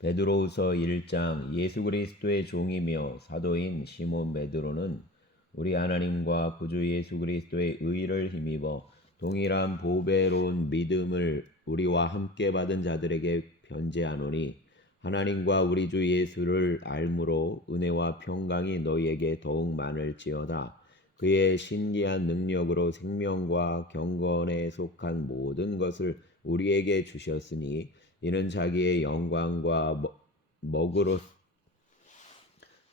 베드로후서 1장. 예수 그리스도의 종이며 사도인 시몬 베드로는 우리 하나님과 구주 예수 그리스도의 의를 힘입어 동일한 보배로운 믿음을 우리와 함께 받은 자들에게 편지하노니, 하나님과 우리 주 예수를 알므로 은혜와 평강이 너희에게 더욱 많을지어다. 그의 신기한 능력으로 생명과 경건에 속한 모든 것을 우리에게 주셨으니, 이는 자기의 영광과 먹으로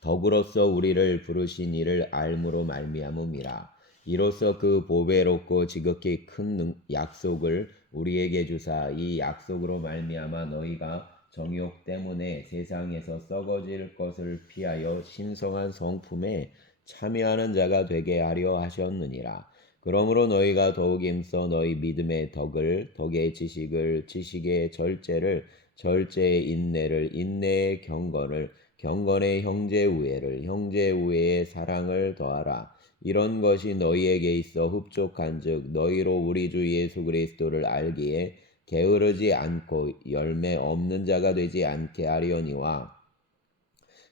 덕으로서 우리를 부르신 이를 알므로 말미암음이라. 이로써 그 보배롭고 지극히 큰 약속을 우리에게 주사 이 약속으로 말미암아 너희가 정욕 때문에 세상에서 썩어질 것을 피하여 신성한 성품에 참여하는 자가 되게 하려 하셨느니라. 그러므로 너희가 더욱 힘써 너희 믿음의 덕을, 덕의 지식을, 지식의 절제를, 절제의 인내를, 인내의 경건을, 경건의 형제 우애를, 형제 우애의 사랑을 더하라. 이런 것이 너희에게 있어 흡족한즉 너희로 우리 주 예수 그리스도를 알기에 게으르지 않고 열매 없는 자가 되지 않게 하려니와,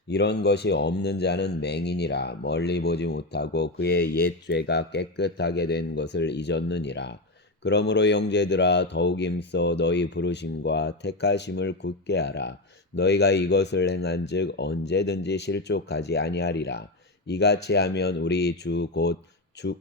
이런 것이 없는 자는 맹인이라 멀리 보지 못하고 그의 옛 죄가 깨끗하게 된 것을 잊었느니라. 그러므로 형제들아, 더욱 힘써 너희 부르심과 택하심을 굳게 하라. 너희가 이것을 행한즉 언제든지 실족하지 아니하리라. 이같이 하면 우리 주 곧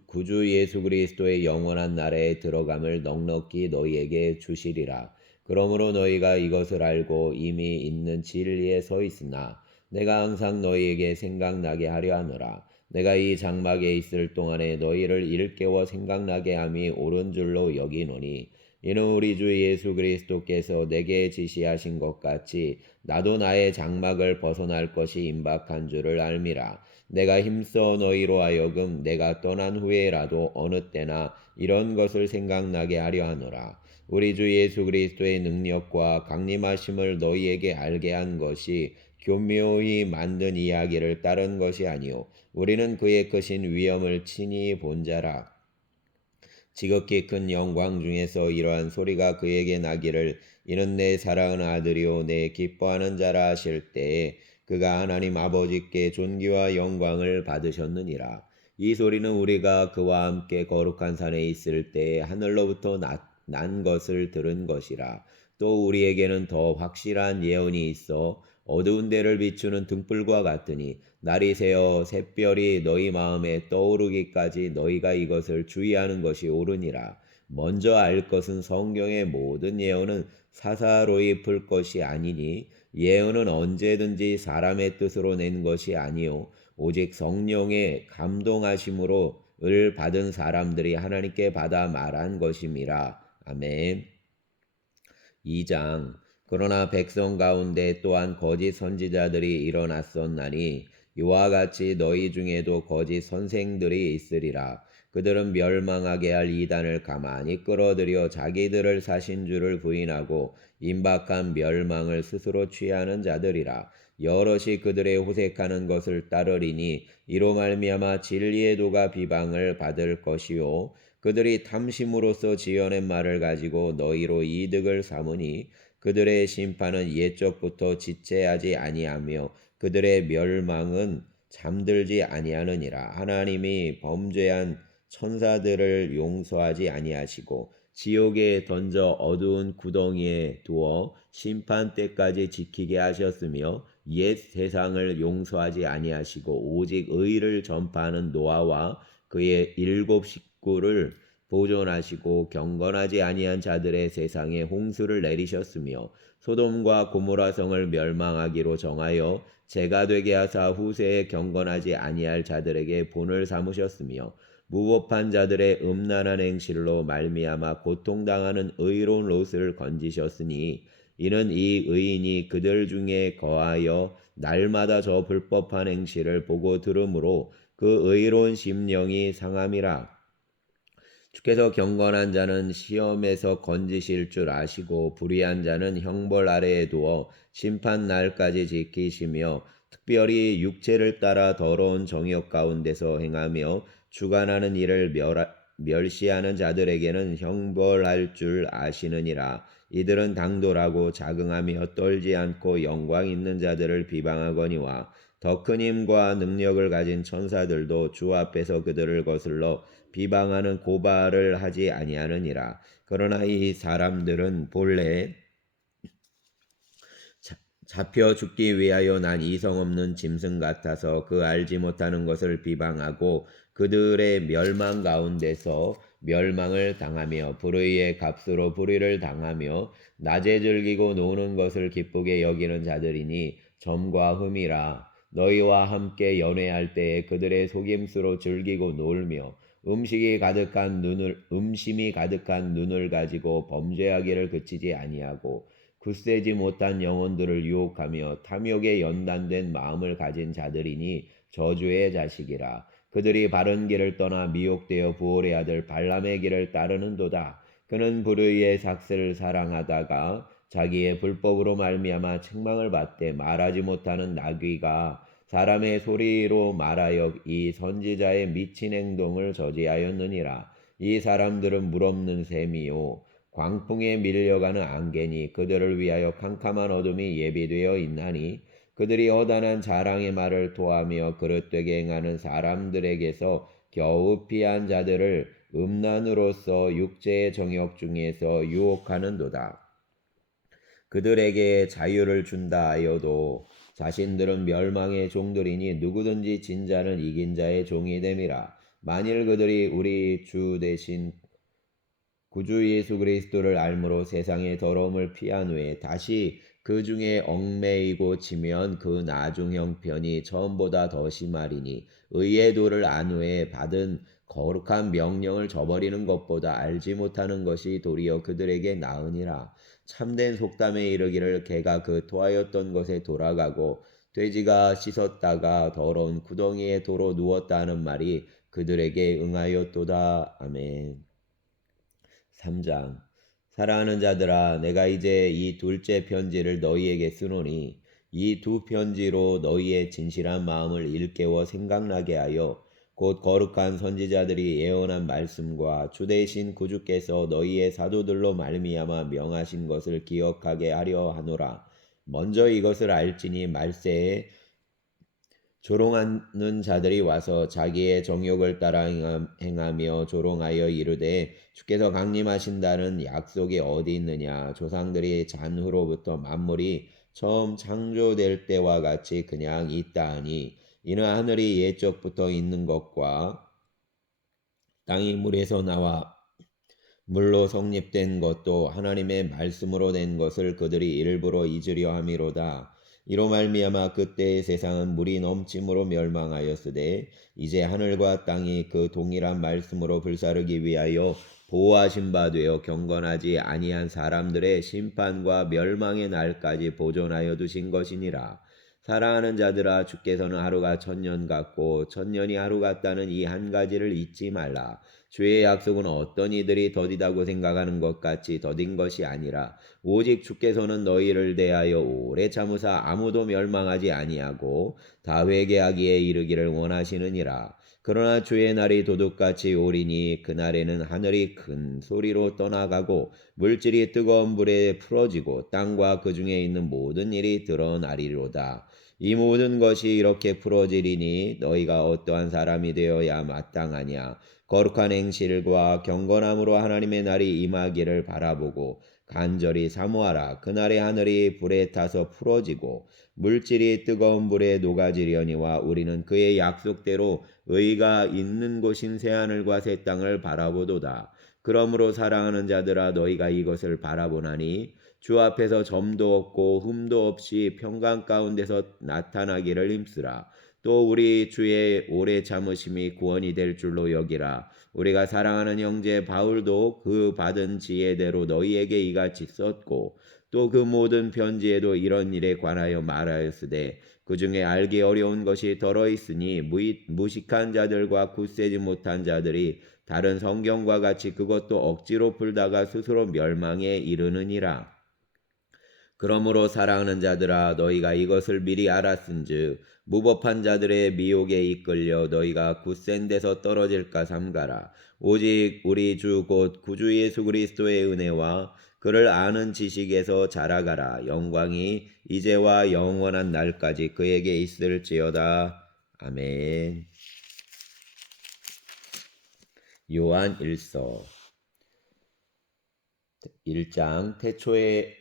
구주 예수 그리스도의 영원한 나라에 들어감을 넉넉히 너희에게 주시리라. 그러므로 너희가 이것을 알고 이미 있는 진리에 서 있으나 내가 항상 너희에게 생각나게 하려 하노라. 내가 이 장막에 있을 동안에 너희를 일깨워 생각나게 함이 옳은 줄로 여기노니, 이는 우리 주 예수 그리스도께서 내게 지시하신 것 같이 나도 나의 장막을 벗어날 것이 임박한 줄을 알미라. 내가 힘써 너희로 하여금 내가 떠난 후에라도 어느 때나 이런 것을 생각나게 하려 하노라. 우리 주 예수 그리스도의 능력과 강림하심을 너희에게 알게 한 것이 교묘히 만든 이야기를 따른 것이 아니요 우리는 그의 크신 위엄을 친히 본 자라. 지극히 큰 영광 중에서 이러한 소리가 그에게 나기를, 이는 내 사랑하는 아들이요 내 기뻐하는 자라 하실 때에 그가 하나님 아버지께 존귀와 영광을 받으셨느니라. 이 소리는 우리가 그와 함께 거룩한 산에 있을 때에 하늘로부터 난 것을 들은 것이라. 또 우리에게는 더 확실한 예언이 있어 어두운 데를 비추는 등불과 같으니, 날이 새어 샛별이 너희 마음에 떠오르기까지 너희가 이것을 주의하는 것이 옳으니라. 먼저 알 것은 성경의 모든 예언은 사사로이 풀 것이 아니니, 예언은 언제든지 사람의 뜻으로 낸 것이 아니요 오직 성령의 감동하심으로 을 받은 사람들이 하나님께 받아 말한 것임이라. 아멘. 2장. 그러나 백성 가운데 또한 거짓 선지자들이 일어났었나니 이와 같이 너희 중에도 거짓 선생들이 있으리라. 그들은 멸망하게 할 이단을 가만히 끌어들여 자기들을 사신 줄을 부인하고 임박한 멸망을 스스로 취하는 자들이라. 여럿이 그들의 호색하는 것을 따르리니 이로 말미암아 진리의 도가 비방을 받을 것이요 그들이 탐심으로써 지어낸 말을 가지고 너희로 이득을 삼으니, 그들의 심판은 옛적부터 지체하지 아니하며 그들의 멸망은 잠들지 아니하느니라. 하나님이 범죄한 천사들을 용서하지 아니하시고 지옥에 던져 어두운 구덩이에 두어 심판 때까지 지키게 하셨으며, 옛 세상을 용서하지 아니하시고 오직 의를 전파하는 노아와 그의 7식구를 보존하시고 경건하지 아니한 자들의 세상에 홍수를 내리셨으며, 소돔과 고모라 성을 멸망하기로 정하여 재가 되게 하사 후세에 경건하지 아니할 자들에게 본을 삼으셨으며, 무법한 자들의 음란한 행실로 말미암아 고통당하는 의로운 롯을 건지셨으니, 이는 이 의인이 그들 중에 거하여 날마다 저 불법한 행실을 보고 들으므로 그 의로운 심령이 상함이라. 주께서 경건한 자는 시험에서 건지실 줄 아시고 불의한 자는 형벌 아래에 두어 심판 날까지 지키시며, 특별히 육체를 따라 더러운 정욕 가운데서 행하며 주관하는 일을 멸시하는 자들에게는 형벌할 줄 아시느니라. 이들은 당돌하고 자긍하며 떨지 않고 영광 있는 자들을 비방하거니와 더 큰 힘과 능력을 가진 천사들도 주 앞에서 그들을 거슬러 비방하는 고발을 하지 아니하느니라. 그러나 이 사람들은 본래 잡혀 죽기 위하여 난 이성 없는 짐승 같아서 그 알지 못하는 것을 비방하고 그들의 멸망 가운데서 멸망을 당하며 불의의 값으로 불의를 당하며 낮에 즐기고 노는 것을 기쁘게 여기는 자들이니 점과 흠이라. 너희와 함께 연회할 때에 그들의 속임수로 즐기고 놀며 음심이 가득한 눈을 가지고 범죄하기를 그치지 아니하고 굳세지 못한 영혼들을 유혹하며 탐욕에 연단된 마음을 가진 자들이니 저주의 자식이라. 그들이 바른 길을 떠나 미혹되어 부올의 아들 발람의 길을 따르는도다. 그는 불의의 삭슬을 사랑하다가 자기의 불법으로 말미암아 책망을 받되 말하지 못하는 나귀가 사람의 소리로 말하여 이 선지자의 미친 행동을 저지하였느니라. 이 사람들은 물없는 셈이요 광풍에 밀려가는 안개니 그들을 위하여 캄캄한 어둠이 예비되어 있나니 그들이 허다한 자랑의 말을 토하며 그릇되게 행하는 사람들에게서 겨우 피한 자들을 음란으로서 육체의 정욕 중에서 유혹하는도다. 그들에게 자유를 준다 하여도 자신들은 멸망의 종들이니 누구든지 진자는 이긴 자의 종이 됨이라. 만일 그들이 우리 주 대신 구주 예수 그리스도를 알므로 세상의 더러움을 피한 후에 다시 그 중에 얽매이고 지면 그 나중 형편이 처음보다 더 심하리니 의의 도를 안 후에 받은 거룩한 명령을 저버리는 것보다 알지 못하는 것이 도리어 그들에게 나으니라. 참된 속담에 이르기를 개가 그 토하였던 것에 돌아가고 돼지가 씻었다가 더러운 구덩이에 도로 누웠다 하는 말이 그들에게 응하였도다. 아멘. 3장. 사랑하는 자들아, 내가 이제 이 둘째 편지를 너희에게 쓰노니 이 두 편지로 너희의 진실한 마음을 일깨워 생각나게 하여 곧 거룩한 선지자들이 예언한 말씀과 주 대신 구주께서 너희의 사도들로 말미암아 명하신 것을 기억하게 하려 하노라. 먼저 이것을 알지니 말세에 조롱하는 자들이 와서 자기의 정욕을 따라 행하며 조롱하여 이르되 주께서 강림하신다는 약속이 어디 있느냐. 조상들이 잔후로부터 만물이 처음 창조될 때와 같이 그냥 있다 하니 이는 하늘이 옛적부터 있는 것과 땅이 물에서 나와 물로 성립된 것도 하나님의 말씀으로 된 것을 그들이 일부러 잊으려 함이로다. 이로 말미암아 그때의 세상은 물이 넘침으로 멸망하였으되 이제 하늘과 땅이 그 동일한 말씀으로 불사르기 위하여 보호하신 바 되어 경건하지 아니한 사람들의 심판과 멸망의 날까지 보존하여 두신 것이니라. 사랑하는 자들아, 주께서는 하루가 천년 같고 천년이 하루 같다는 이 한 가지를 잊지 말라. 주의 약속은 어떤 이들이 더디다고 생각하는 것 같이 더딘 것이 아니라 오직 주께서는 너희를 대하여 오래 참으사 아무도 멸망하지 아니하고 다 회개하기에 이르기를 원하시느니라. 그러나 주의 날이 도둑같이 오리니 그날에는 하늘이 큰 소리로 떠나가고 물질이 뜨거운 불에 풀어지고 땅과 그 중에 있는 모든 일이 드러나리로다. 이 모든 것이 이렇게 풀어지리니 너희가 어떠한 사람이 되어야 마땅하냐. 거룩한 행실과 경건함으로 하나님의 날이 임하기를 바라보고 간절히 사모하라. 그날의 하늘이 불에 타서 풀어지고 물질이 뜨거운 불에 녹아지려니와 우리는 그의 약속대로 의가 있는 곳인 새하늘과 새 땅을 바라보도다. 그러므로 사랑하는 자들아, 너희가 이것을 바라보나니 주 앞에서 점도 없고 흠도 없이 평강 가운데서 나타나기를 힘쓰라. 또 우리 주의 오래 참으심이 구원이 될 줄로 여기라. 우리가 사랑하는 형제 바울도 그 받은 지혜대로 너희에게 이같이 썼고 또 그 모든 편지에도 이런 일에 관하여 말하였으되 그 중에 알기 어려운 것이 덜어 있으니 무식한 자들과 굳세지 못한 자들이 다른 성경과 같이 그것도 억지로 풀다가 스스로 멸망에 이르느니라. 그러므로 사랑하는 자들아 너희가 이것을 미리 알았은즉 무법한 자들의 미혹에 이끌려 너희가 굳센 데서 떨어질까 삼가라. 오직 우리 주 곧 구주 예수 그리스도의 은혜와 그를 아는 지식에서 자라가라. 영광이 이제와 영원한 날까지 그에게 있을지어다. 아멘. 요한 1서 1장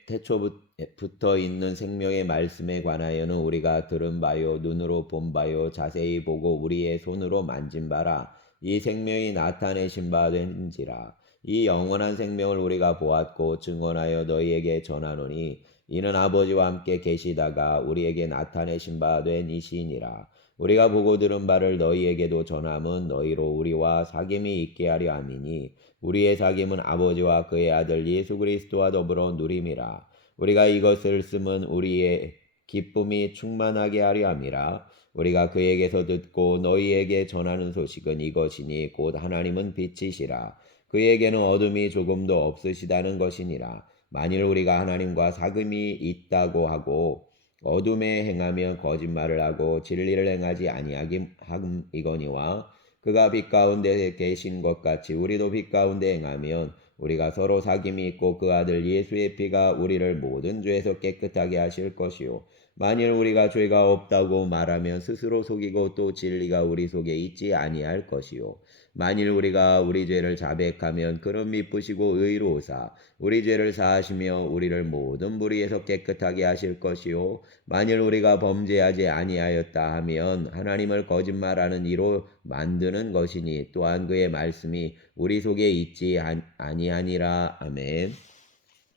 태초부터 있는 생명의 말씀에 관하여는 우리가 들은 바요 눈으로 본 바요 자세히 보고 우리의 손으로 만진 바라. 이 생명이 나타내신 바 된지라. 이 영원한 생명을 우리가 보았고 증언하여 너희에게 전하노니 이는 아버지와 함께 계시다가 우리에게 나타내신 바 된 이시니라. 우리가 보고 들은 바를 너희에게도 전함은 너희로 우리와 사귐이 있게 하려 함이니 우리의 사귐은 아버지와 그의 아들 예수 그리스도와 더불어 누림이라. 우리가 이것을 쓰면 우리의 기쁨이 충만하게 하려 함이라. 우리가 그에게서 듣고 너희에게 전하는 소식은 이것이니 곧 하나님은 빛이시라. 그에게는 어둠이 조금도 없으시다는 것이니라. 만일 우리가 하나님과 사귐이 있다고 하고 어둠에 행하면 거짓말을 하고 진리를 행하지 아니함이거니와 그가 빛 가운데 계신 것 같이 우리도 빛 가운데 행하면 우리가 서로 사귐이 있고 그 아들 예수의 피가 우리를 모든 죄에서 깨끗하게 하실 것이요. 만일 우리가 죄가 없다고 말하면 스스로 속이고 또 진리가 우리 속에 있지 아니할 것이요. 만일 우리가 우리 죄를 자백하면 그는 미쁘시고 의로우사 우리 죄를 사하시며 우리를 모든 불의에서 깨끗하게 하실 것이요. 만일 우리가 범죄하지 아니하였다 하면 하나님을 거짓말하는 이로 만드는 것이니 또한 그의 말씀이 우리 속에 있지 아니하니라. 아멘.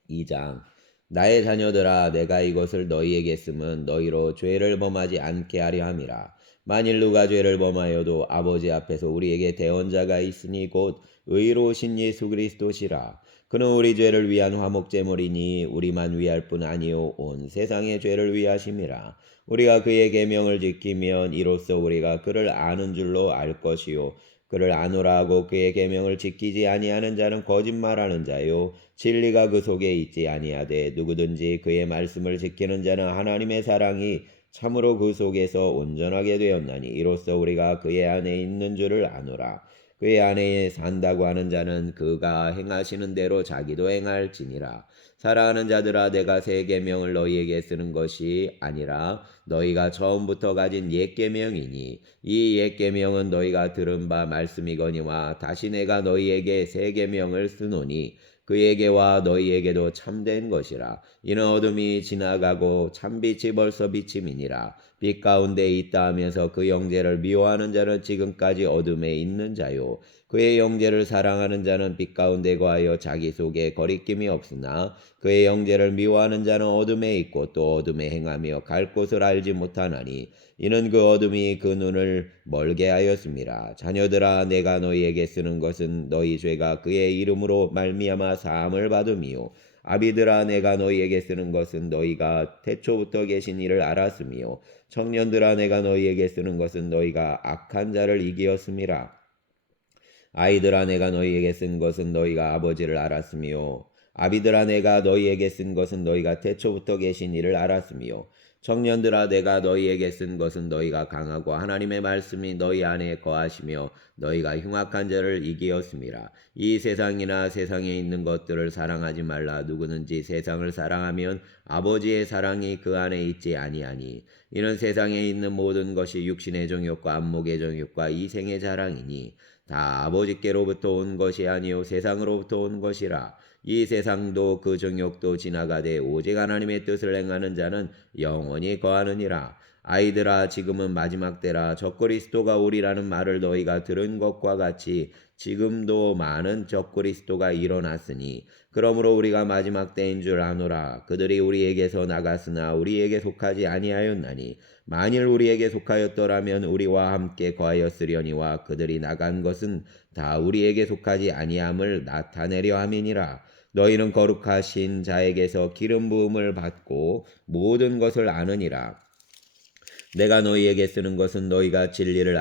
2장 나의 자녀들아 내가 이것을 너희에게 쓰면 너희로 죄를 범하지 않게 하려 함이라. 만일 누가 죄를 범하여도 아버지 앞에서 우리에게 대언자가 있으니 곧 의로우신 예수 그리스도시라. 그는 우리 죄를 위한 화목제물이니 우리만 위할 뿐 아니요 온 세상의 죄를 위하심이라. 우리가 그의 계명을 지키면 이로써 우리가 그를 아는 줄로 알 것이요 그를 아노라 하고 그의 계명을 지키지 아니하는 자는 거짓말하는 자요 진리가 그 속에 있지 아니하되 누구든지 그의 말씀을 지키는 자는 하나님의 사랑이 참으로 그 속에서 온전하게 되었나니 이로써 우리가 그의 안에 있는 줄을 아노라. 그의 안에 산다고 하는 자는 그가 행하시는 대로 자기도 행할지니라. 사랑하는 자들아 내가 새 계명을 너희에게 쓰는 것이 아니라 너희가 처음부터 가진 옛 계명이니 이 옛 계명은 너희가 들은 바 말씀이거니와 다시 내가 너희에게 새 계명을 쓰노니 그에게와 너희에게도 참된 것이라. 이는 어둠이 지나가고 참빛이 벌써 비침이니라. 빛 가운데 있다 하면서 그 형제를 미워하는 자는 지금까지 어둠에 있는 자요 그의 형제를 사랑하는 자는 빛 가운데 거하여 자기 속에 거리낌이 없으나 그의 형제를 미워하는 자는 어둠에 있고 또 어둠에 행하며 갈 곳을 알지 못하나니 이는 그 어둠이 그 눈을 멀게 하였습니다. 자녀들아 내가 너희에게 쓰는 것은 너희 죄가 그의 이름으로 말미암아 사함을 받음이요 아비들아 내가 너희에게 쓰는 것은 너희가 태초부터 계신 이를 알았으며 청년들아 내가 너희에게 쓰는 것은 너희가 악한 자를 이기었음이라. 아이들아 내가 너희에게 쓴 것은 너희가 아버지를 알았으며 아비들아 내가 너희에게 쓴 것은 너희가 태초부터 계신 이를 알았으며 청년들아 내가 너희에게 쓴 것은 너희가 강하고 하나님의 말씀이 너희 안에 거하시며 너희가 흉악한 자를 이기었음이라. 이 세상이나 세상에 있는 것들을 사랑하지 말라. 누구든지 세상을 사랑하면 아버지의 사랑이 그 안에 있지 아니하니 이는 세상에 있는 모든 것이 육신의 정욕과 안목의 정욕과 이생의 자랑이니 다 아버지께로부터 온 것이 아니요 세상으로부터 온 것이라. 이 세상도 그 정욕도 지나가되 오직 하나님의 뜻을 행하는 자는 영원히 거하느니라. 아이들아 지금은 마지막 때라. 적그리스도가 오리라는 말을 너희가 들은 것과 같이 지금도 많은 적그리스도가 일어났으니 그러므로 우리가 마지막 때인 줄 아노라. 그들이 우리에게서 나갔으나 우리에게 속하지 아니하였나니 만일 우리에게 속하였더라면 우리와 함께 거하였으려니와 그들이 나간 것은 다 우리에게 속하지 아니함을 나타내려 함이니라. 너희는 거룩하신 자에게서 기름 부음을 받고 모든 것을 아느니라. 내가 너희에게 쓰는 것은 너희가 진리를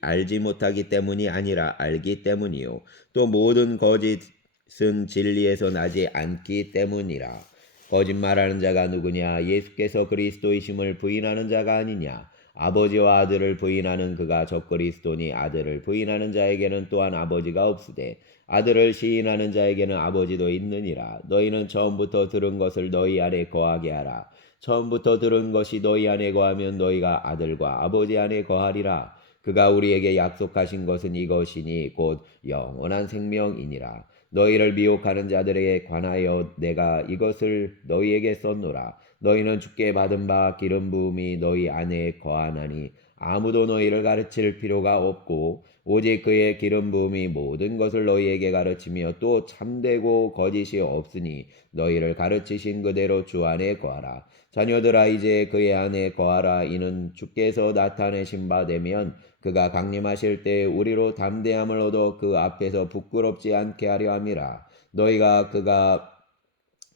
알지 못하기 때문이 아니라 알기 때문이요 또 모든 거짓은 진리에서 나지 않기 때문이라. 거짓말하는 자가 누구냐? 예수께서 그리스도이심을 부인하는 자가 아니냐? 아버지와 아들을 부인하는 그가 적그리스도니 아들을 부인하는 자에게는 또한 아버지가 없으되 아들을 시인하는 자에게는 아버지도 있느니라. 너희는 처음부터 들은 것을 너희 안에 거하게 하라. 처음부터 들은 것이 너희 안에 거하면 너희가 아들과 아버지 안에 거하리라. 그가 우리에게 약속하신 것은 이것이니 곧 영원한 생명이니라. 너희를 미혹하는 자들에게 관하여 내가 이것을 너희에게 썼노라. 너희는 주께 받은 바 기름 부음이 너희 안에 거하나니 아무도 너희를 가르칠 필요가 없고 오직 그의 기름 부음이 모든 것을 너희에게 가르치며 또 참되고 거짓이 없으니 너희를 가르치신 그대로 주 안에 거하라. 자녀들아 이제 그의 안에 거하라. 이는 주께서 나타내신 바 되면 그가 강림하실 때 우리로 담대함을 얻어 그 앞에서 부끄럽지 않게 하려 함이라. 너희가 그가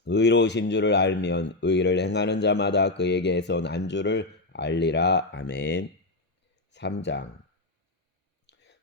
의로우신 줄을 알면 의를 행하는 자마다 그에게서 난 줄을 알리라. 아멘. 3장.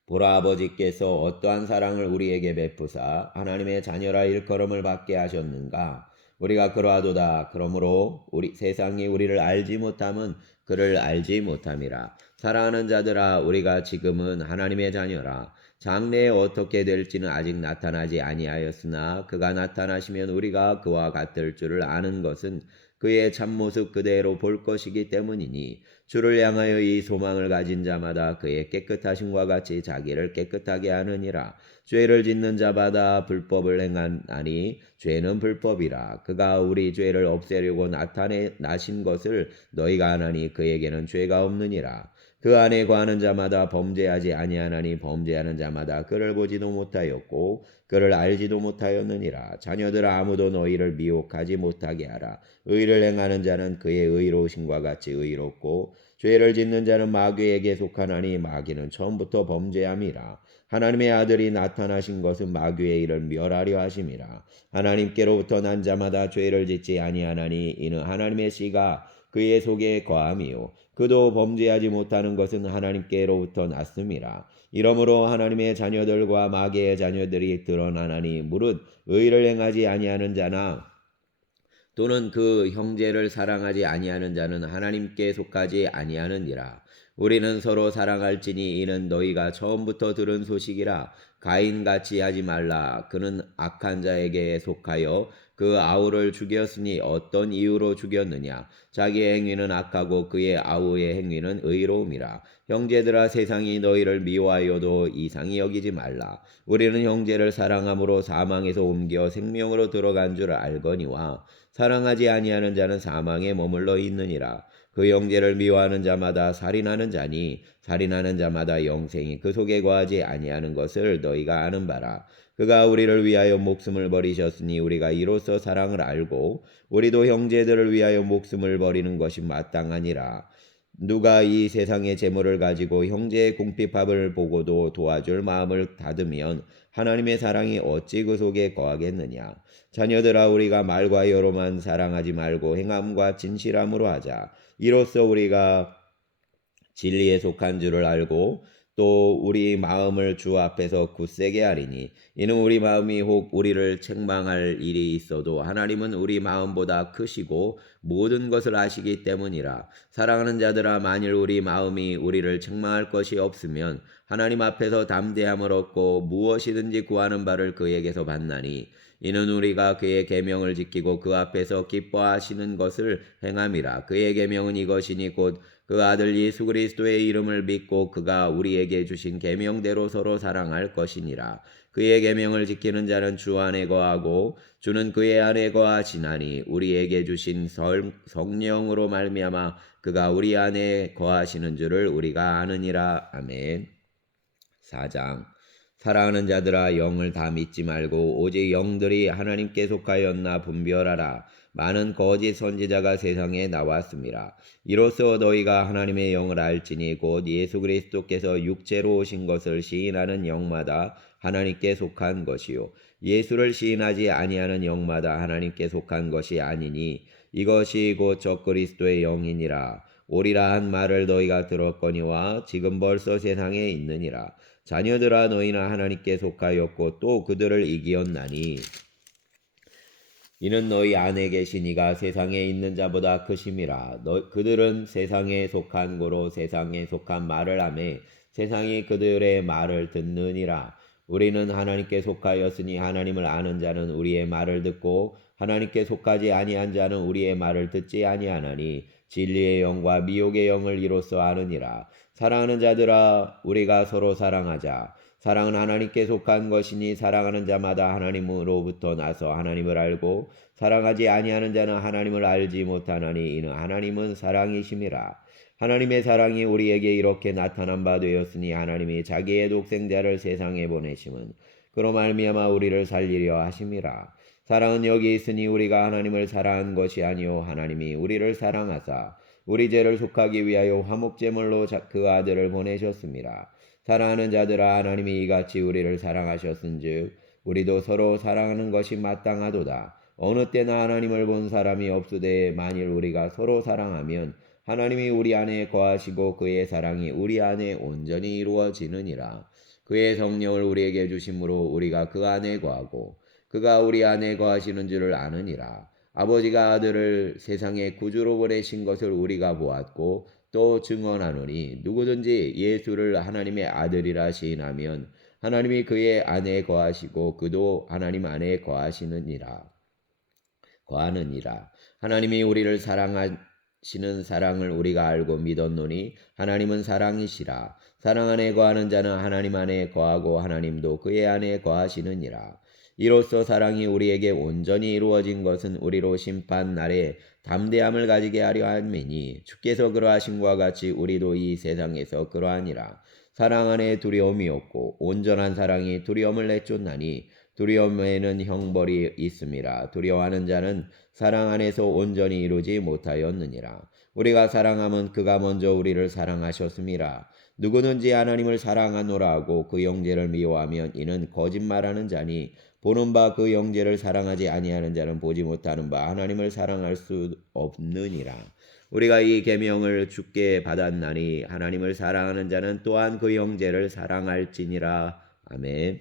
보라, 아버지께서 어떠한 사랑을 우리에게 베푸사 하나님의 자녀라 일컬음을 받게 하셨는가? 우리가 그러하도다. 그러므로 세상이 우리를 알지 못함은 그를 알지 못함이라. 사랑하는 자들아, 우리가 지금은 하나님의 자녀라. 장래에 어떻게 될지는 아직 나타나지 아니하였으나 그가 나타나시면 우리가 그와 같을 줄을 아는 것은 그의 참모습 그대로 볼 것이기 때문이니 주를 향하여 이 소망을 가진 자마다 그의 깨끗하심과 같이 자기를 깨끗하게 하느니라. 죄를 짓는 자마다 불법을 행하나니 죄는 불법이라. 그가 우리 죄를 없애려고 나신 것을 너희가 아나니 그에게는 죄가 없느니라. 그 안에 거하는 자마다 범죄하지 아니하나니 범죄하는 자마다 그를 보지도 못하였고 그를 알지도 못하였느니라. 자녀들아, 아무도 너희를 미혹하지 못하게 하라. 의를 행하는 자는 그의 의로우심과 같이 의롭고 죄를 짓는 자는 마귀에게 속하나니 마귀는 처음부터 범죄함이라. 하나님의 아들이 나타나신 것은 마귀의 일을 멸하려 하심이라. 하나님께로부터 난 자마다 죄를 짓지 아니하나니 이는 하나님의 씨가 그의 속에 거함이요 그도 범죄하지 못하는 것은 하나님께로부터 났음이라. 이러므로 하나님의 자녀들과 마귀의 자녀들이 드러나나니 무릇 의를 행하지 아니하는 자나 또는 그 형제를 사랑하지 아니하는 자는 하나님께 속하지 아니하느니라. 우리는 서로 사랑할지니 이는 너희가 처음부터 들은 소식이라. 가인같이 하지 말라. 그는 악한 자에게 속하여 그 아우를 죽였으니 어떤 이유로 죽였느냐? 자기의 행위는 악하고 그의 아우의 행위는 의로움이라. 형제들아, 세상이 너희를 미워하여도 이상히 여기지 말라. 우리는 형제를 사랑함으로 사망에서 옮겨 생명으로 들어간 줄 알거니와 사랑하지 아니하는 자는 사망에 머물러 있느니라. 그 형제를 미워하는 자마다 살인하는 자니 살인하는 자마다 영생이 그 속에 거하지 아니하는 것을 너희가 아는 바라. 그가 우리를 위하여 목숨을 버리셨으니 우리가 이로써 사랑을 알고 우리도 형제들을 위하여 목숨을 버리는 것이 마땅하니라. 누가 이 세상의 재물을 가지고 형제의 궁핍함을 보고도 도와줄 마음을 닫으면 하나님의 사랑이 어찌 그 속에 거하겠느냐. 자녀들아, 우리가 말과 여로만 사랑하지 말고 행함과 진실함으로 하자. 이로써 우리가 진리에 속한 줄을 알고 또 우리 마음을 주 앞에서 굳세게 하리니 이는 우리 마음이 혹 우리를 책망할 일이 있어도 하나님은 우리 마음보다 크시고 모든 것을 아시기 때문이라. 사랑하는 자들아, 만일 우리 마음이 우리를 책망할 것이 없으면 하나님 앞에서 담대함을 얻고 무엇이든지 구하는 바를 그에게서 받나니 이는 우리가 그의 계명을 지키고 그 앞에서 기뻐하시는 것을 행함이라. 그의 계명은 이것이니 곧 그 아들 예수 그리스도의 이름을 믿고 그가 우리에게 주신 계명대로 서로 사랑할 것이니라. 그의 계명을 지키는 자는 주 안에 거하고 주는 그의 안에 거하시나니 우리에게 주신 성령으로 말미암아 그가 우리 안에 거하시는 줄을 우리가 아느니라. 아멘. 4장. 사랑하는 자들아, 영을 다 믿지 말고 오직 영들이 하나님께 속하였나 분별하라. 많은 거짓 선지자가 세상에 나왔습니다. 이로써 너희가 하나님의 영을 알지니 곧 예수 그리스도께서 육체로 오신 것을 시인하는 영마다 하나님께 속한 것이요 예수를 시인하지 아니하는 영마다 하나님께 속한 것이 아니니 이것이 곧 적그리스도의 영이니라. 오리라 한 말을 너희가 들었거니와 지금 벌써 세상에 있느니라. 자녀들아, 너희는 하나님께 속하였고 또 그들을 이기었나니 이는 너희 안에 계신 이가 세상에 있는 자보다 크심이라. 그들은 세상에 속한 고로 세상에 속한 말을 하매 세상이 그들의 말을 듣느니라. 우리는 하나님께 속하였으니 하나님을 아는 자는 우리의 말을 듣고 하나님께 속하지 아니한 자는 우리의 말을 듣지 아니하나니 진리의 영과 미혹의 영을 이로써 아느니라. 사랑하는 자들아 우리가 서로 사랑하자. 사랑은 하나님께 속한 것이니 사랑하는 자마다 하나님으로부터 나서 하나님을 알고 사랑하지 아니하는 자는 하나님을 알지 못하나니 이는 하나님은 사랑이심이라. 하나님의 사랑이 우리에게 이렇게 나타난 바 되었으니 하나님이 자기의 독생자를 세상에 보내심은 그로 말미암아 우리를 살리려 하심이라. 사랑은 여기 있으니 우리가 하나님을 사랑한 것이 아니요 하나님이 우리를 사랑하사 우리 죄를 속하기 위하여 화목제물로 그 아들을 보내셨습니다. 사랑하는 자들아 하나님이 이같이 우리를 사랑하셨은즉 우리도 서로 사랑하는 것이 마땅하도다. 어느 때나 하나님을 본 사람이 없으되 만일 우리가 서로 사랑하면 하나님이 우리 안에 거하시고 그의 사랑이 우리 안에 온전히 이루어지느니라. 그의 성령을 우리에게 주심으로 우리가 그 안에 거하고 그가 우리 안에 거하시는 줄을 아느니라. 아버지가 아들을 세상에 구주로 보내신 것을 우리가 보았고 또 증언하노니 누구든지 예수를 하나님의 아들이라 시인하면 하나님이 그의 안에 거하시고 그도 하나님 안에 거하느니라. 하나님이 우리를 사랑하시는 사랑을 우리가 알고 믿었노니 하나님은 사랑이시라. 사랑 안에 거하는 자는 하나님 안에 거하고 하나님도 그의 안에 거하시느니라. 이로써 사랑이 우리에게 온전히 이루어진 것은 우리로 심판 날에 담대함을 가지게 하려 함이니 주께서 그러하신 것 같이 우리도 이 세상에서 그러하니라. 사랑 안에 두려움이 없고 온전한 사랑이 두려움을 내쫓나니 두려움에는 형벌이 있음이라. 두려워하는 자는 사랑 안에서 온전히 이루지 못하였느니라. 우리가 사랑하면 그가 먼저 우리를 사랑하셨음이라. 누구든지 하나님을 사랑하노라 하고 그 형제를 미워하면 이는 거짓말하는 자니 보는 바 그 형제를 사랑하지 아니하는 자는 보지 못하는 바 하나님을 사랑할 수 없느니라. 우리가 이 계명을 주께 받았나니 하나님을 사랑하는 자는 또한 그 형제를 사랑할지니라. 아멘.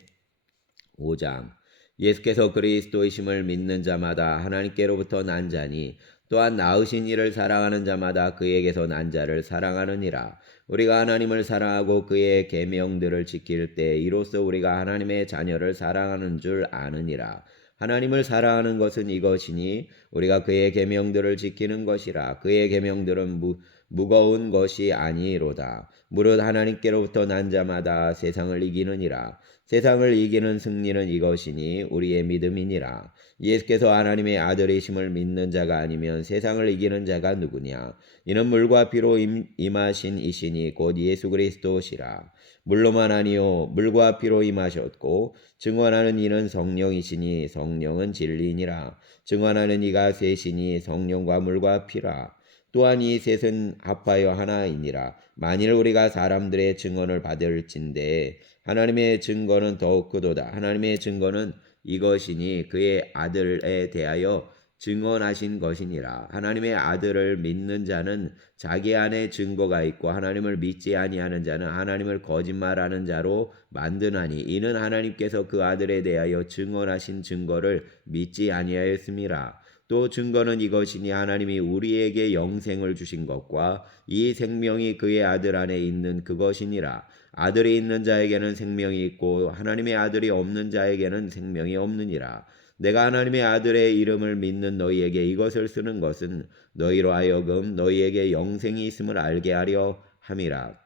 5장. 예수께서 그리스도이심을 믿는 자마다 하나님께로부터 난 자니 또한 낳으신 이를 사랑하는 자마다 그에게서 난 자를 사랑하느니라. 우리가 하나님을 사랑하고 그의 계명들을 지킬 때 이로써 우리가 하나님의 자녀를 사랑하는 줄 아느니라. 하나님을 사랑하는 것은 이것이니 우리가 그의 계명들을 지키는 것이라. 그의 계명들은 무거운 것이 아니로다. 무릇 하나님께로부터 난 자마다 세상을 이기느니라. 세상을 이기는 승리는 이것이니 우리의 믿음이니라. 예수께서 하나님의 아들이심을 믿는 자가 아니면 세상을 이기는 자가 누구냐? 이는 물과 피로 임하신 이시니 곧 예수 그리스도시라. 물로만 아니요 물과 피로 임하셨고 증언하는 이는 성령이시니 성령은 진리니라. 증언하는 이가 셋이니 성령과 물과 피라. 또한 이 셋은 합하여 하나이니라. 만일 우리가 사람들의 증언을 받을진대 하나님의 증거는 더욱 크도다. 하나님의 증거는 이것이니 그의 아들에 대하여 증언하신 것이니라. 하나님의 아들을 믿는 자는 자기 안에 증거가 있고 하나님을 믿지 아니하는 자는 하나님을 거짓말하는 자로 만드나니 이는 하나님께서 그 아들에 대하여 증언하신 증거를 믿지 아니하였음이라. 또 증거는 이것이니 하나님이 우리에게 영생을 주신 것과 이 생명이 그의 아들 안에 있는 그것이니라. 아들이 있는 자에게는 생명이 있고 하나님의 아들이 없는 자에게는 생명이 없느니라. 내가 하나님의 아들의 이름을 믿는 너희에게 이것을 쓰는 것은 너희로 하여금 너희에게 영생이 있음을 알게 하려 함이라.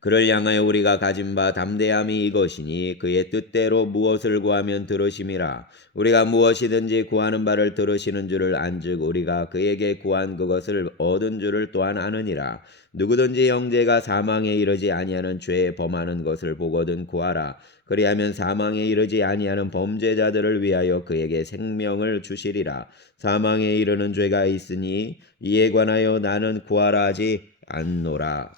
그를 향하여 우리가 가진 바 담대함이 이것이니 그의 뜻대로 무엇을 구하면 들으심이라. 우리가 무엇이든지 구하는 바를 들으시는 줄을 안즉 우리가 그에게 구한 그것을 얻은 줄을 또한 아느니라. 누구든지 형제가 사망에 이르지 아니하는 죄에 범하는 것을 보거든 구하라. 그리하면 사망에 이르지 아니하는 범죄자들을 위하여 그에게 생명을 주시리라. 사망에 이르는 죄가 있으니 이에 관하여 나는 구하라 하지 않노라.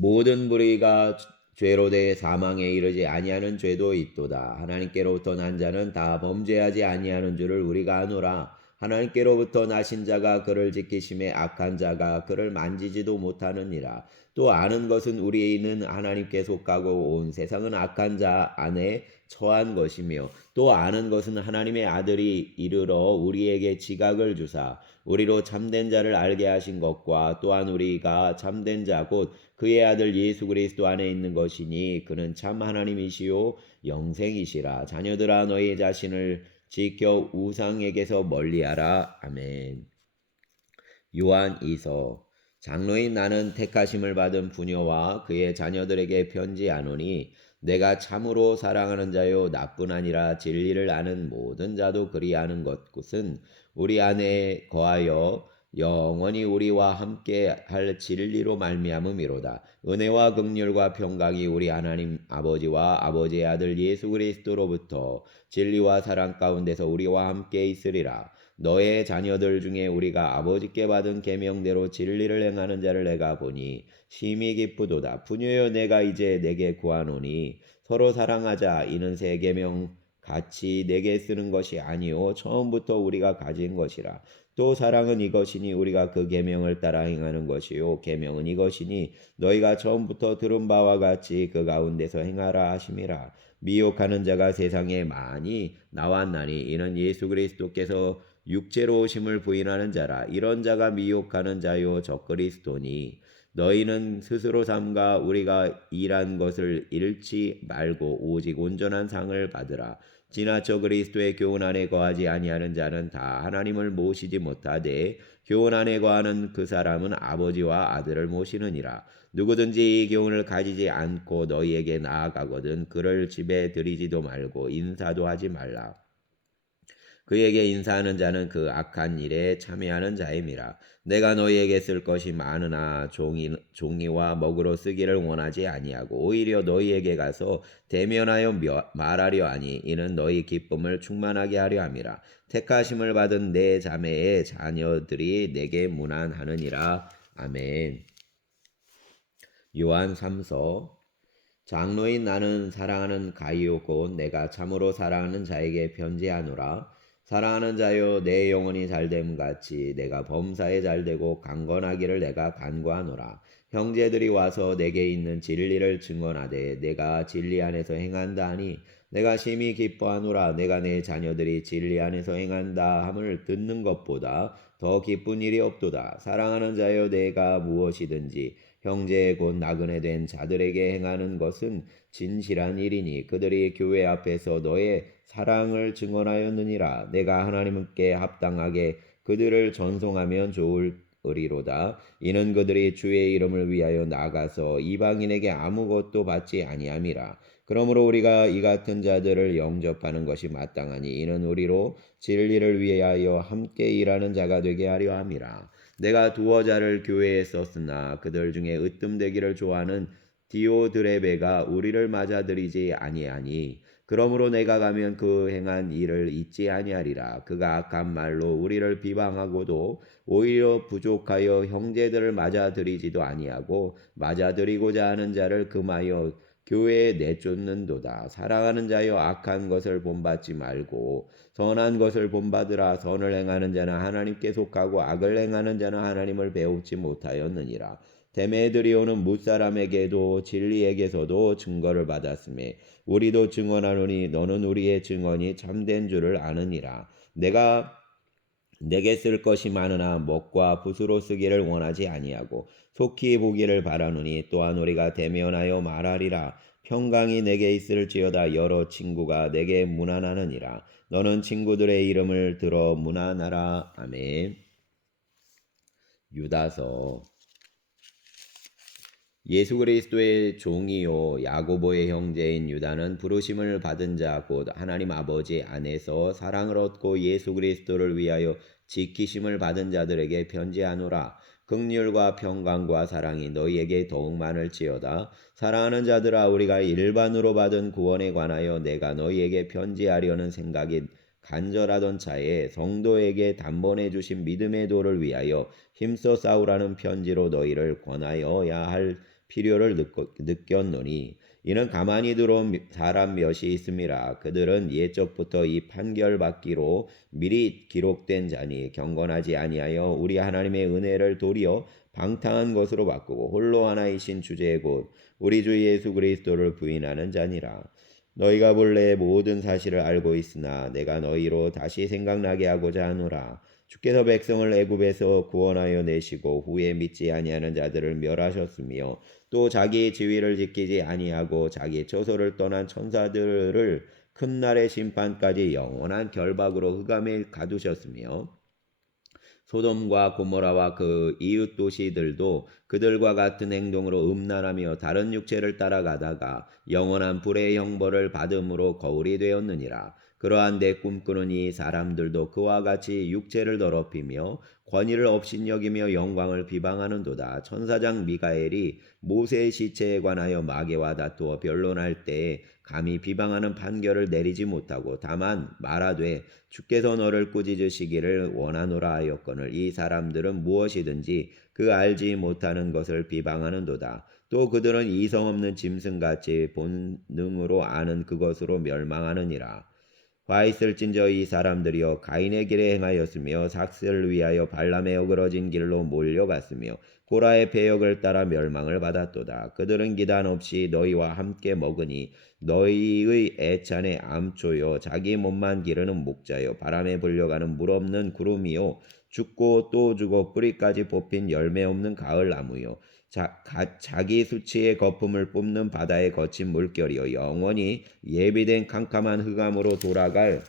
모든 불의가 죄로 대해 사망에 이르지 아니하는 죄도 있도다. 하나님께로부터 난 자는 다 범죄하지 아니하는 줄을 우리가 아노라. 하나님께로부터 나신 자가 그를 지키심에 악한 자가 그를 만지지도 못하느니라. 또 아는 것은 우리는 하나님께 속하고 온 세상은 악한 자 안에 처한 것이며, 또 아는 것은 하나님의 아들이 이르러 우리에게 지각을 주사 우리로 참된 자를 알게 하신 것과, 또한 우리가 참된 자 곧 그의 아들 예수 그리스도 안에 있는 것이니 그는 참 하나님이시요 영생이시라. 자녀들아, 너희 자신을 지켜 우상에게서 멀리하라. 아멘. 요한 2서. 장로인 나는 택하심을 받은 부녀와 그의 자녀들에게 편지하노니, 내가 참으로 사랑하는 자요 나뿐 아니라 진리를 아는 모든 자도 그리하는 것은 우리 안에 거하여 영원히 우리와 함께 할 진리로 말미암음이로다. 은혜와 긍휼과 평강이 우리 하나님 아버지와 아버지의 아들 예수 그리스도로부터 진리와 사랑 가운데서 우리와 함께 있으리라. 너의 자녀들 중에 우리가 아버지께 받은 계명대로 진리를 행하는 자를 내가 보니 심히 기쁘도다. 부녀여, 내가 이제 내게 구하노니 서로 사랑하자. 이는 새 계명 같이 내게 쓰는 것이 아니요 처음부터 우리가 가진 것이라. 또 사랑은 이것이니 우리가 그 계명을 따라 행하는 것이요 계명은 이것이니 너희가 처음부터 들은 바와 같이 그 가운데서 행하라 하심이라. 미혹하는 자가 세상에 많이 나왔나니 이는 예수 그리스도께서 육체로 오심을 부인하는 자라. 이런 자가 미혹하는 자요 적그리스도니, 너희는 스스로 삼가 우리가 일한 것을 잃지 말고 오직 온전한 상을 받으라. 지나쳐 그리스도의 교훈 안에 거하지 아니하는 자는 다 하나님을 모시지 못하되, 교훈 안에 거하는 그 사람은 아버지와 아들을 모시느니라. 누구든지 이 교훈을 가지지 않고 너희에게 나아가거든 그를 집에 들이지도 말고 인사도 하지 말라. 그에게 인사하는 자는 그 악한 일에 참여하는 자임이라. 내가 너희에게 쓸 것이 많으나 종이와 먹으로 쓰기를 원하지 아니하고 오히려 너희에게 가서 대면하여 말하려 하니, 이는 너희 기쁨을 충만하게 하려 함이라. 택하심을 받은 내 자매의 자녀들이 내게 문안하느니라. 아멘. 요한 3서. 장로인 나는 사랑하는 가이오 곧 내가 참으로 사랑하는 자에게 편지하노라. 사랑하는 자여, 내 영혼이 잘됨 같이 내가 범사에 잘되고 강건하기를 내가 간구하노라. 형제들이 와서 내게 있는 진리를 증언하되 내가 진리 안에서 행한다 하니 내가 심히 기뻐하노라. 내가 내 자녀들이 진리 안에서 행한다 함을 듣는 것보다 더 기쁜 일이 없도다. 사랑하는 자여, 내가 무엇이든지 형제 곧 나그네 된 자들에게 행하는 것은 진실한 일이니 그들이 교회 앞에서 너의 사랑을 증언하였느니라. 내가 하나님께 합당하게 그들을 전송하면 좋으리로다. 이는 그들이 주의 이름을 위하여 나가서 이방인에게 아무것도 받지 아니함이라. 그러므로 우리가 이 같은 자들을 영접하는 것이 마땅하니, 이는 우리로 진리를 위하여 함께 일하는 자가 되게 하려 함이라. 내가 두어 자를 교회에 썼으나 그들 중에 으뜸되기를 좋아하는 디오드레베가 우리를 맞아들이지 아니하니, 그러므로 내가 가면 그 행한 일을 잊지 아니하리라. 그가 악한 말로 우리를 비방하고도 오히려 부족하여 형제들을 맞아들이지도 아니하고 맞아들이고자 하는 자를 금하여 교회에 내쫓는도다. 사랑하는 자여, 악한 것을 본받지 말고 선한 것을 본받으라. 선을 행하는 자는 하나님께 속하고 악을 행하는 자는 하나님을 배우지 못하였느니라. 데메드리오는 무사람에게도 진리에게서도 증거를 받았음에 우리도 증언하노니 너는 우리의 증언이 참된 줄을 아느니라. 내게 쓸 것이 많으나 먹과 붓으로 쓰기를 원하지 아니하고 속히 보기를 바라노니, 또한 우리가 대면하여 말하리라. 평강이 내게 있을지어다. 여러 친구가 내게 문안하느니라. 너는 친구들의 이름을 들어 문안하라. 아멘. 유다서. 예수 그리스도의 종이요 야고보의 형제인 유다는 부르심을 받은 자 곧 하나님 아버지 안에서 사랑을 얻고 예수 그리스도를 위하여 지키심을 받은 자들에게 편지하노라. 긍휼과 평강과 사랑이 너희에게 더욱 많을지어다. 사랑하는 자들아, 우리가 일반으로 받은 구원에 관하여 내가 너희에게 편지하려는 생각이 간절하던 차에 성도에게 단번에 주신 믿음의 도를 위하여 힘써 싸우라는 편지로 너희를 권하여야 할 필요를 느꼈노니, 이는 가만히 들어온 사람 몇이 있음이라. 그들은 옛적부터 이 판결받기로 미리 기록된 자니 경건하지 아니하여 우리 하나님의 은혜를 도리어 방탕한 것으로 바꾸고 홀로 하나이신 주제 곧 우리 주 예수 그리스도를 부인하는 자니라. 너희가 본래 모든 사실을 알고 있으나 내가 너희로 다시 생각나게 하고자 하노라. 주께서 백성을 애굽에서 구원하여 내시고 후에 믿지 아니하는 자들을 멸하셨으며 또 자기 지위를 지키지 아니하고 자기 처소를 떠난 천사들을 큰 날의 심판까지 영원한 결박으로 흑암에 가두셨으며 소돔과 고모라와 그 이웃 도시들도 그들과 같은 행동으로 음란하며 다른 육체를 따라가다가 영원한 불의 형벌을 받음으로 거울이 되었느니라. 그러한 데 꿈꾸는 이 사람들도 그와 같이 육체를 더럽히며 권위를 업신여기며 영광을 비방하는도다. 천사장 미가엘이 모세의 시체에 관하여 마귀와 다투어 변론할 때에 감히 비방하는 판결을 내리지 못하고 다만 말하되 주께서 너를 꾸짖으시기를 원하노라 하였거늘 이 사람들은 무엇이든지 그 알지 못하는 것을 비방하는도다. 또 그들은 이성 없는 짐승같이 본능으로 아는 그것으로 멸망하느니라. 화 있을진저 이 사람들이여 가인의 길에 행하였으며 삭슬을 위하여 발람의 어그러진 길로 몰려갔으며 고라의 배역을 따라 멸망을 받았도다. 그들은 기단 없이 너희와 함께 먹으니 너희의 애찬의 암초요 자기 몸만 기르는 목자요 바람에 불려가는 물 없는 구름이요 죽고 또 죽어 뿌리까지 뽑힌 열매 없는 가을 나무요 자기 수치의 거품을 뿜는 바다의 거친 물결이요 영원히 예비된 캄캄한 흑암으로 돌아갈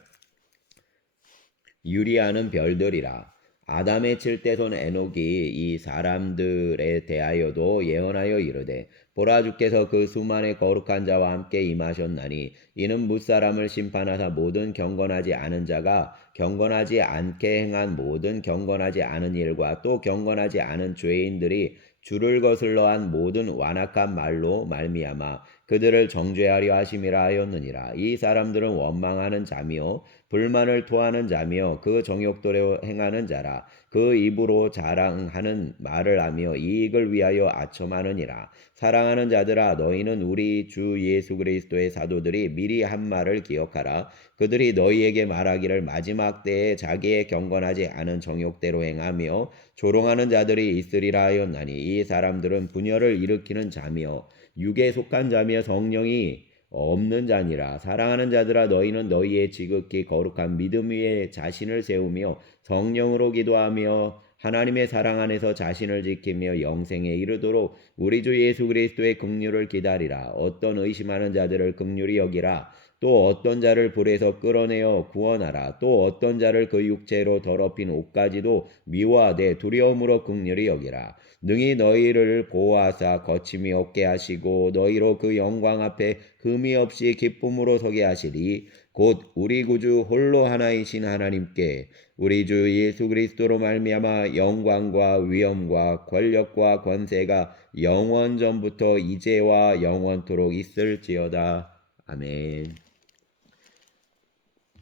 유리하는 별들이라. 아담의 7대손 에녹이 이 사람들에 대하여도 예언하여 이르되 보라 주께서 그 수만의 거룩한 자와 함께 임하셨나니 이는 무사람을 심판하사 모든 경건하지 않은 자가 경건하지 않게 행한 모든 경건하지 않은 일과 또 경건하지 않은 죄인들이 주를 거슬러 한 모든 완악한 말로 말미암아 그들을 정죄하려 하심이라 하였느니라. 이 사람들은 원망하는 자며 불만을 토하는 자며 그 정욕대로 행하는 자라. 그 입으로 자랑하는 말을 하며 이익을 위하여 아첨하느니라. 사랑하는 자들아 너희는 우리 주 예수 그리스도의 사도들이 미리 한 말을 기억하라. 그들이 너희에게 말하기를 마지막 때에 자기의 경건하지 않은 정욕대로 행하며 조롱하는 자들이 있으리라 하였나니 이 사람들은 분열을 일으키는 자며 육에 속한 자며 성령이 없는 자니라. 사랑하는 자들아 너희는 너희의 지극히 거룩한 믿음 위에 자신을 세우며 성령으로 기도하며 하나님의 사랑 안에서 자신을 지키며 영생에 이르도록 우리 주 예수 그리스도의 긍휼을 기다리라. 어떤 의심하는 자들을 긍휼히 여기라. 또 어떤 자를 불에서 끌어내어 구원하라. 또 어떤 자를 그 육체로 더럽힌 옷까지도 미워하되 두려움으로 긍휼히 여기라. 능히 너희를 보호하사 거침이 없게 하시고 너희로 그 영광 앞에 흠이 없이 기쁨으로 서게 하시리. 곧 우리 구주 홀로 하나이신 하나님께 우리 주 예수 그리스도로 말미암아 영광과 위엄과 권력과 권세가 영원 전부터 이제와 영원토록 있을지어다. 아멘.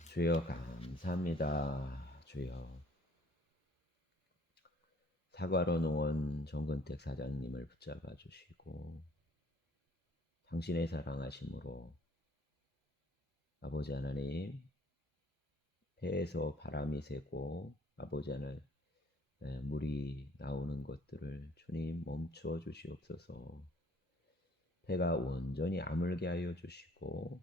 주여 감사합니다. 주여. 사과로 놓은 정근택 사장님을 붙잡아 주시고 당신의 사랑하심으로 아버지 하나님 배에서 바람이 새고 아버지 하나님 물이 나오는 것들을 주님 멈추어 주시옵소서. 배가 온전히 아물게 하여 주시고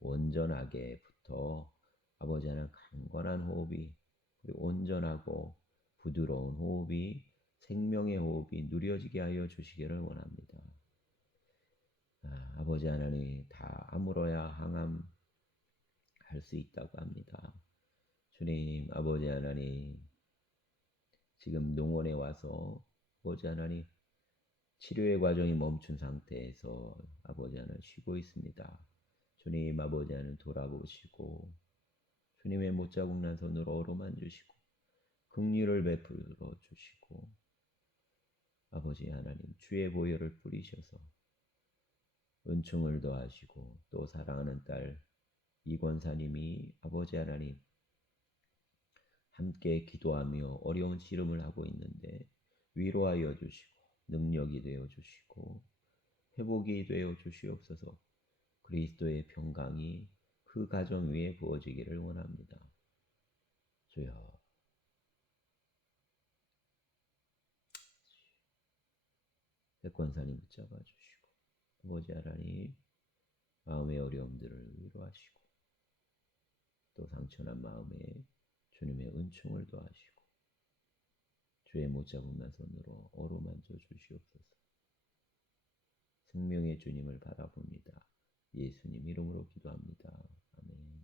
온전하게 붙어 아버지 하나님 강건한 호흡이 온전하고 부드러운 호흡이 생명의 호흡이 누려지게 하여 주시기를 원합니다. 아버지 하나님 다 아물어야 항암할 수 있다고 합니다. 주님 아버지 하나님 지금 농원에 와서 아버지 하나님 치료의 과정이 멈춘 상태에서 아버지 하나님 쉬고 있습니다. 주님 아버지 하나님 돌아보시고 주님의 못자국난 손으로 어루만 주시고 긍휼을 베풀어 주시고 아버지 하나님 주의 보혈을 뿌리셔서 은총을 더하시고 또 사랑하는 딸 이권사님이 아버지 하나님 함께 기도하며 어려운 씨름을 하고 있는데 위로하여 주시고 능력이 되어 주시고 회복이 되어 주시옵소서. 그리스도의 평강이 그 가정 위에 부어지기를 원합니다. 주여. 백권사님 붙잡아 주시고 아버지 하나님 마음의 어려움들을 위로하시고 또 상처난 마음에 주님의 은총을 더하시고 주의 못 잡은 손으로 어루만져 주시옵소서. 생명의 주님을 바라봅니다. 예수님 이름으로 기도합니다. 아멘.